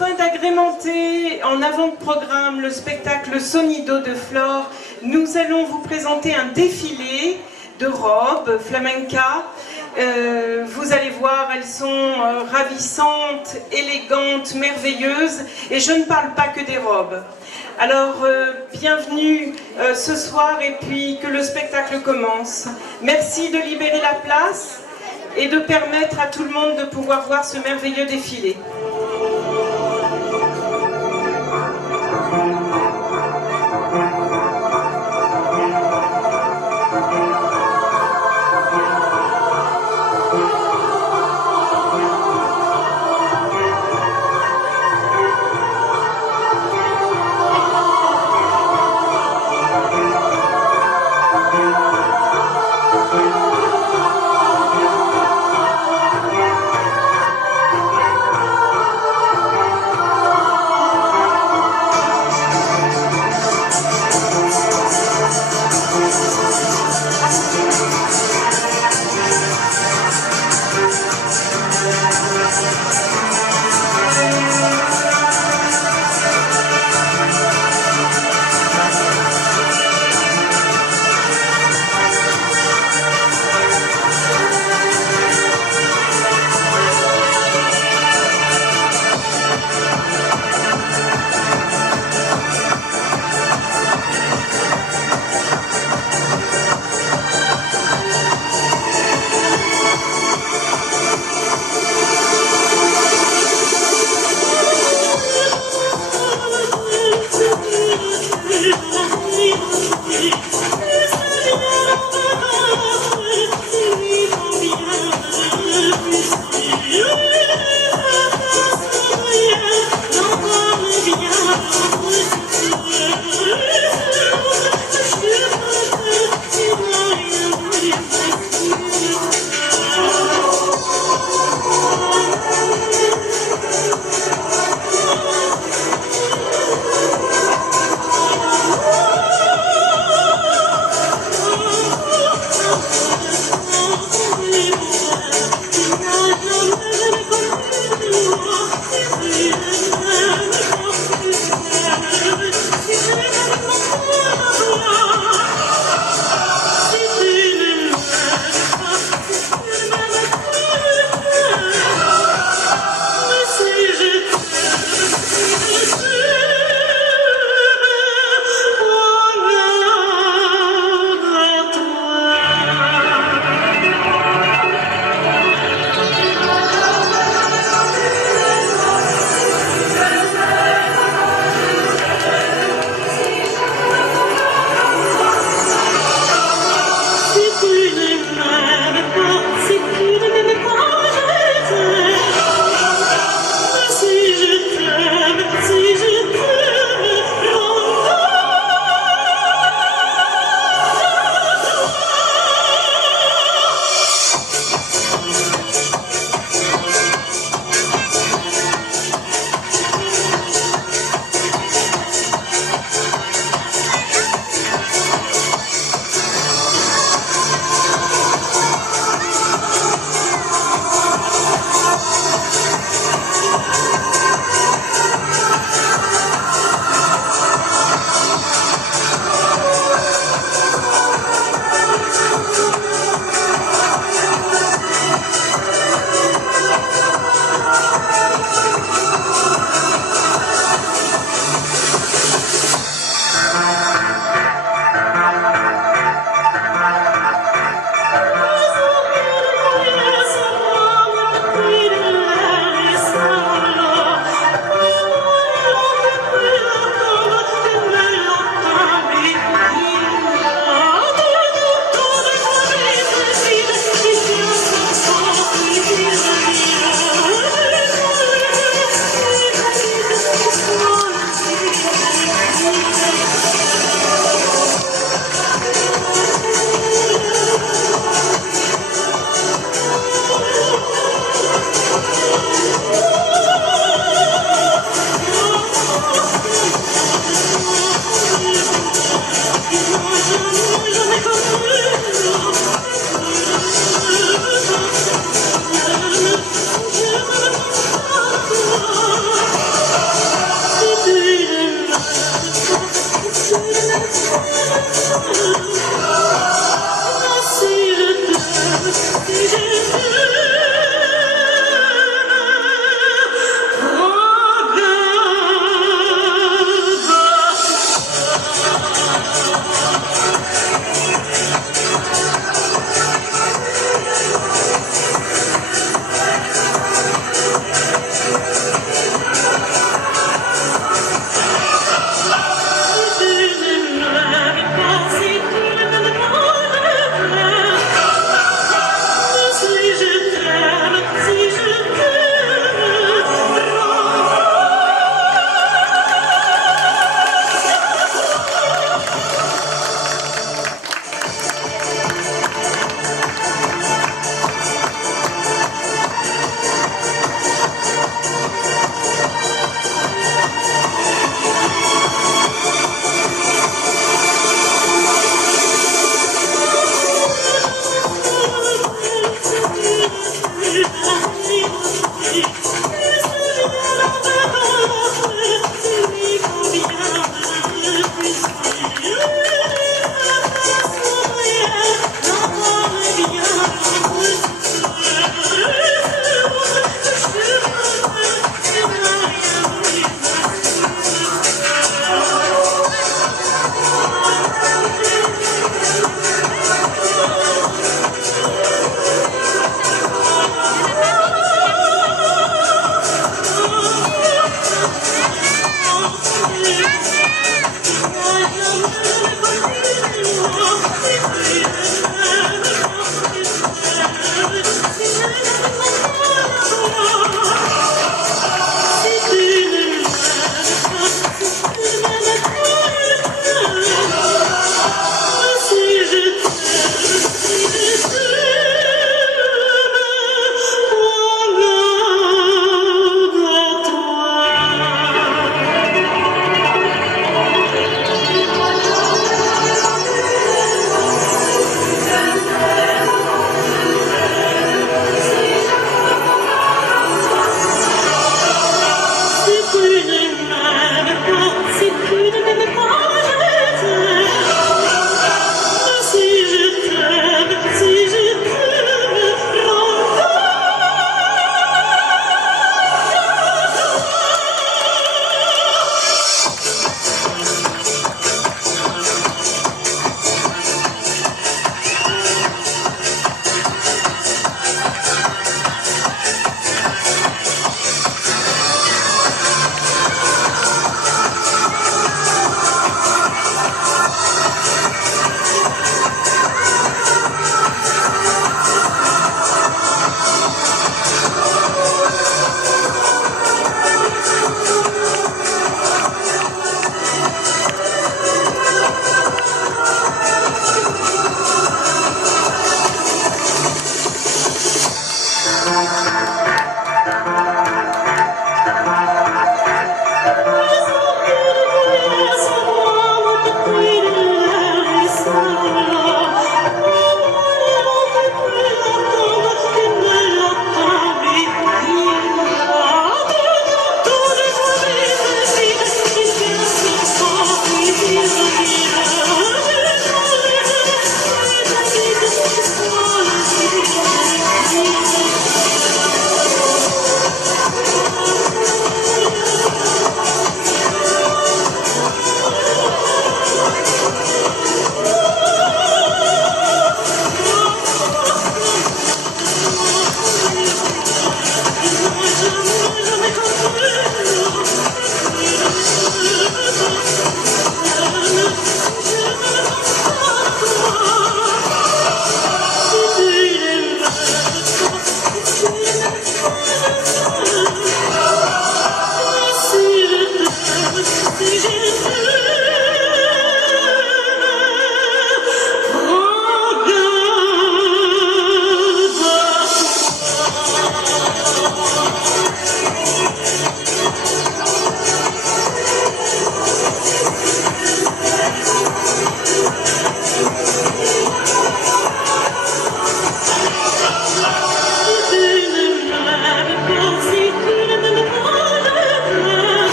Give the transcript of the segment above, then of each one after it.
Afin d'agrémenter en avant-programme le spectacle Sonido de Flore, nous allons vous présenter un défilé de robes flamenca. Vous allez voir, elles sont ravissantes, élégantes, merveilleuses, et je ne parle pas que des robes. Alors, bienvenue ce soir, et puis que le spectacle commence. Merci de libérer la place et de permettre à tout le monde de pouvoir voir ce merveilleux défilé.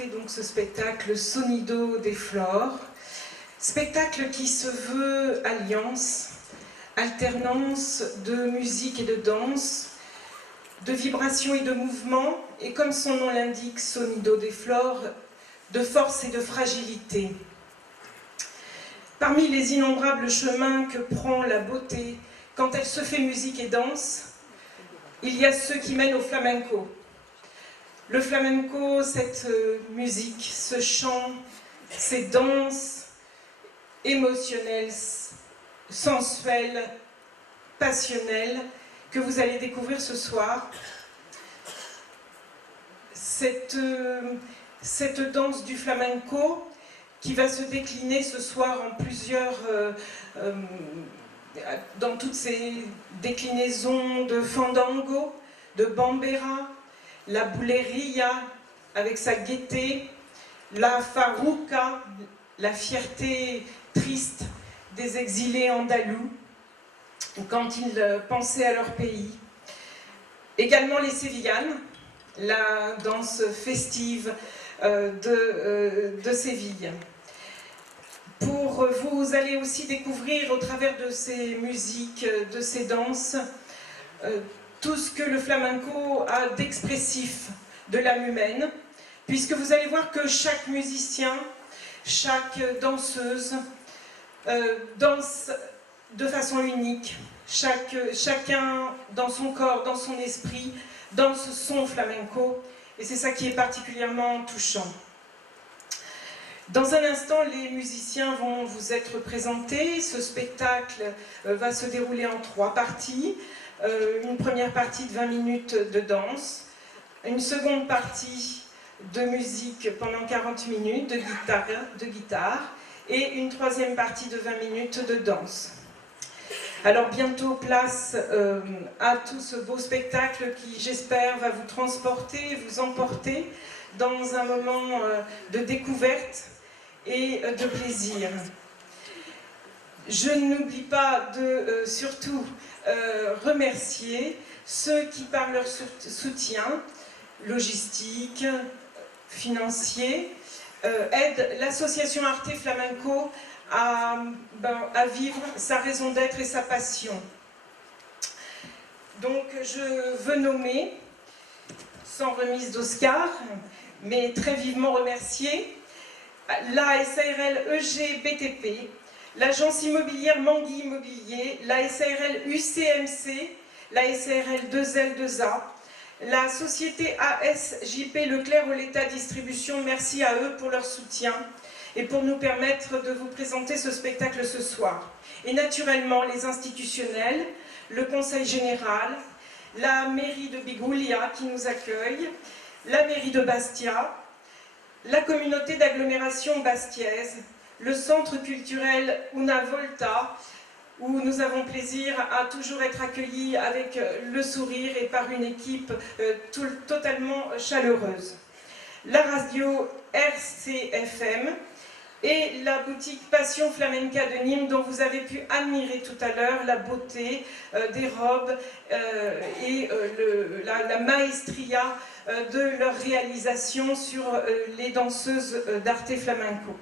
présenter donc ce spectacle Sonido des Flores, spectacle qui se veut alliance, alternance de musique et de danse, de vibrations et de mouvements, et comme son nom l'indique, Sonido des Flores, de force et de fragilité. Parmi les innombrables chemins que prend la beauté quand elle se fait musique et danse, il y a ceux qui mènent au flamenco. Le flamenco, cette musique, ce chant, ces danses émotionnelles, sensuelles, passionnelles, que vous allez découvrir ce soir. Cette danse du flamenco qui va se décliner ce soir en plusieurs... dans toutes ces déclinaisons de fandango, de bambera, la buleria avec sa gaieté, la farruca, la fierté triste des exilés andalous quand ils pensaient à leur pays. Également les sévillanes, la danse festive de Séville. Vous allez aussi découvrir au travers de ces musiques, de ces danses, tout ce que le flamenco a d'expressif de l'âme humaine, puisque vous allez voir que chaque musicien, chaque danseuse danse de façon unique, chacun dans son corps, dans son esprit, danse son flamenco, et c'est ça qui est particulièrement touchant. Dans un instant, les musiciens vont vous être présentés. Ce spectacle va se dérouler en 3 parties. Une première partie de 20 minutes de danse, une seconde partie de musique pendant 40 minutes de guitare et une troisième partie de 20 minutes de danse. Alors bientôt place à tout ce beau spectacle qui, j'espère, va vous transporter, vous emporter dans un moment de découverte et de plaisir. Je n'oublie pas de surtout remercier ceux qui, par leur soutien logistique, financier, aident l'association Arte Flamenco à vivre sa raison d'être et sa passion. Donc je veux nommer, sans remise d'Oscar, mais très vivement remercier, la SARL EG-BTP, l'agence immobilière Mangui Immobilier, la SARL UCMC, la SARL 2L2A, la société ASJP Leclerc Oleta Distribution, merci à eux pour leur soutien et pour nous permettre de vous présenter ce spectacle ce soir. Et naturellement, les institutionnels, le Conseil général, la mairie de Bigoulia qui nous accueille, la mairie de Bastia, la communauté d'agglomération bastiaise, le centre culturel Una Volta, où nous avons plaisir à toujours être accueillis avec le sourire et par une équipe totalement chaleureuse. La radio RCFM et la boutique Passion Flamenca de Nîmes, dont vous avez pu admirer tout à l'heure la beauté des robes et la maestria de leur réalisation sur les danseuses d'Arte Flamenco.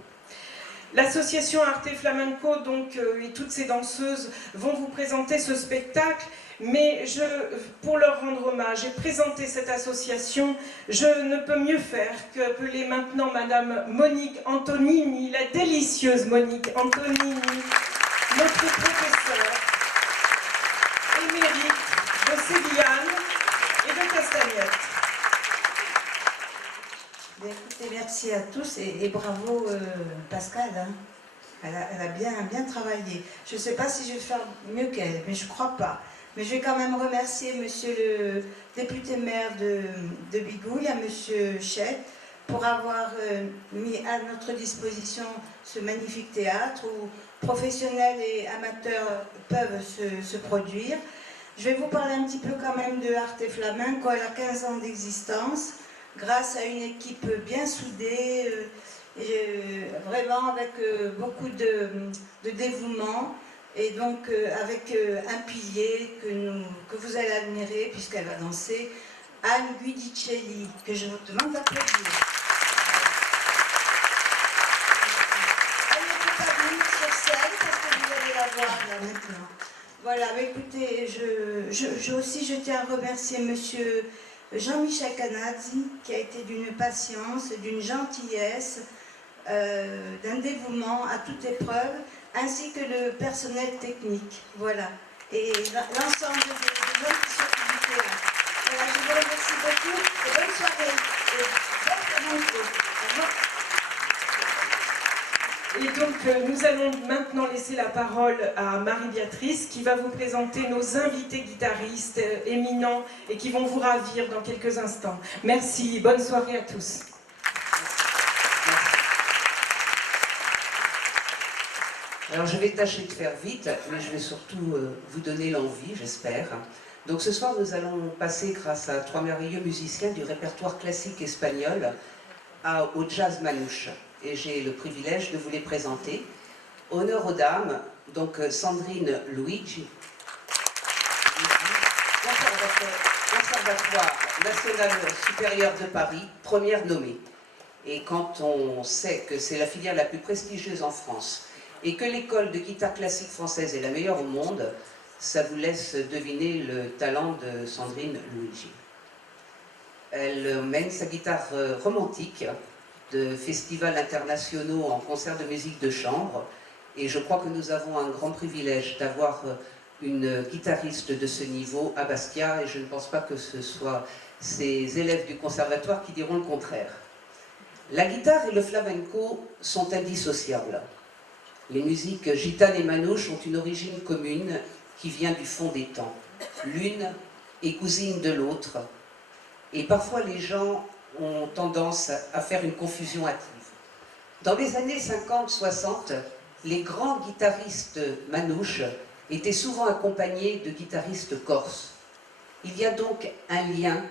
L'association Arte Flamenco donc, et toutes ces danseuses vont vous présenter ce spectacle, mais pour leur rendre hommage et présenter cette association, je ne peux mieux faire qu'appeler maintenant Madame Monique Antonini, la délicieuse Monique Antonini, notre professeure émérite de Sévillane et de Castagnette. Écoutez, merci à tous et bravo Pascal, hein. Elle a bien travaillé. Je ne sais pas si je vais faire mieux qu'elle, mais je ne crois pas. Mais je vais quand même remercier monsieur le député maire de Bigouille, à monsieur Chette, pour avoir mis à notre disposition ce magnifique théâtre où professionnels et amateurs peuvent se produire. Je vais vous parler un petit peu quand même de Arte Flamenco. Elle a 15 ans d'existence, grâce à une équipe bien soudée, vraiment avec beaucoup de dévouement, et donc avec un pilier que vous allez admirer puisqu'elle va danser, Anne Guidicelli, que je vous demande d'applaudir. maintenant. Voilà, mais écoutez, je tiens à remercier monsieur Jean-Michel Canazzi, qui a été d'une patience, d'une gentillesse, d'un dévouement à toute épreuve, ainsi que le personnel technique. Voilà. Et l'ensemble des gens qui sont invités là. Voilà, je vous remercie beaucoup et bonne soirée. Et bonne rentrée. Au revoir. Et donc, nous allons maintenant laisser la parole à Marie-Béatrice qui va vous présenter nos invités guitaristes éminents et qui vont vous ravir dans quelques instants. Merci, bonne soirée à tous. Alors je vais tâcher de faire vite, mais je vais surtout vous donner l'envie, j'espère. Donc ce soir, nous allons passer, grâce à 3 merveilleux musiciens du répertoire classique espagnol, au jazz manouche. Et j'ai le privilège de vous les présenter. Honneur aux dames, donc Sandrine Luigi, Conservatoire national supérieur de Paris, première nommée. Et quand on sait que c'est la filière la plus prestigieuse en France, et que l'école de guitare classique française est la meilleure au monde, ça vous laisse deviner le talent de Sandrine Luigi. Elle mène sa guitare romantique de festivals internationaux en concert de musique de chambre, et je crois que nous avons un grand privilège d'avoir une guitariste de ce niveau à Bastia, et je ne pense pas que ce soit ses élèves du conservatoire qui diront le contraire. La guitare et le flamenco sont indissociables. Les musiques gitanes et manouches ont une origine commune qui vient du fond des temps. L'une est cousine de l'autre, et parfois les gens ont tendance à faire une confusion hâtive. Dans les années 50-60, les grands guitaristes manouches étaient souvent accompagnés de guitaristes corses. Il y a donc un lien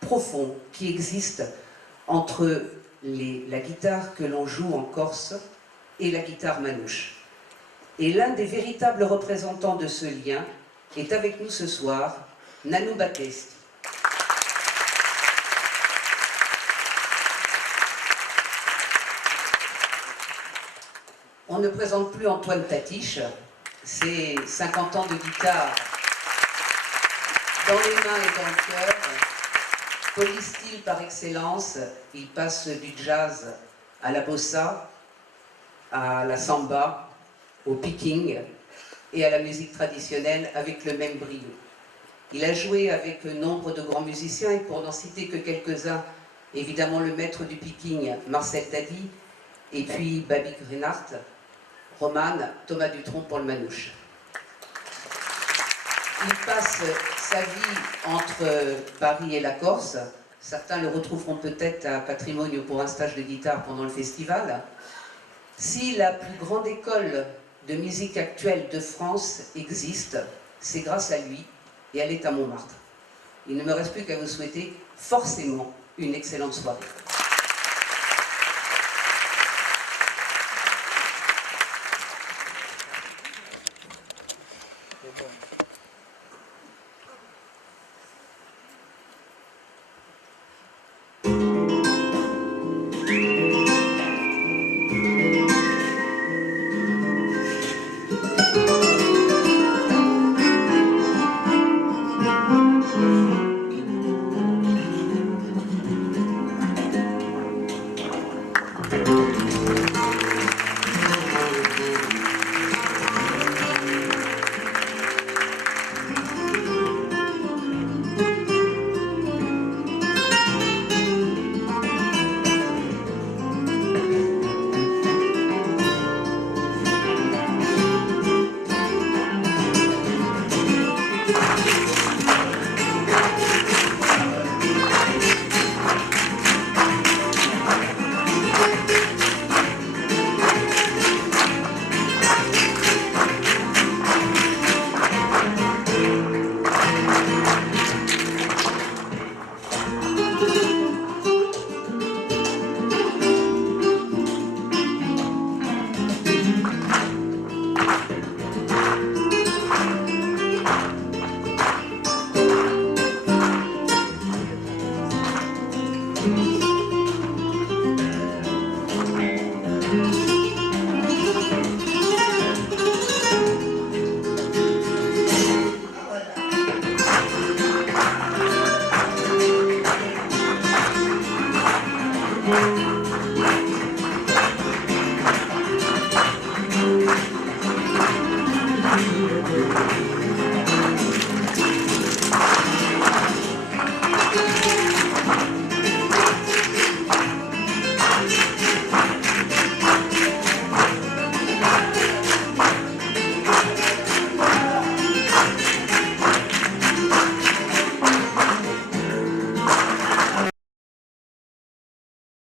profond qui existe entre la guitare que l'on joue en Corse et la guitare manouche. Et l'un des véritables représentants de ce lien est avec nous ce soir, Nanu Battesti. On ne présente plus Antoine Tatiche, c'est 50 ans de guitare dans les mains et dans le cœur, polystyle par excellence. Il passe du jazz à la bossa, à la samba, au picking et à la musique traditionnelle avec le même brio. Il a joué avec nombre de grands musiciens, et pour n'en citer que quelques-uns, évidemment le maître du picking, Marcel Tadi, et puis Babik Reinhardt, Romane, Thomas Dutronc pour le manouche. Il passe sa vie entre Paris et la Corse. Certains le retrouveront peut-être à Patrimonio pour un stage de guitare pendant le festival. Si la plus grande école de musique actuelle de France existe, c'est grâce à lui, et elle est à Montmartre. Il ne me reste plus qu'à vous souhaiter forcément une excellente soirée. C'est bon.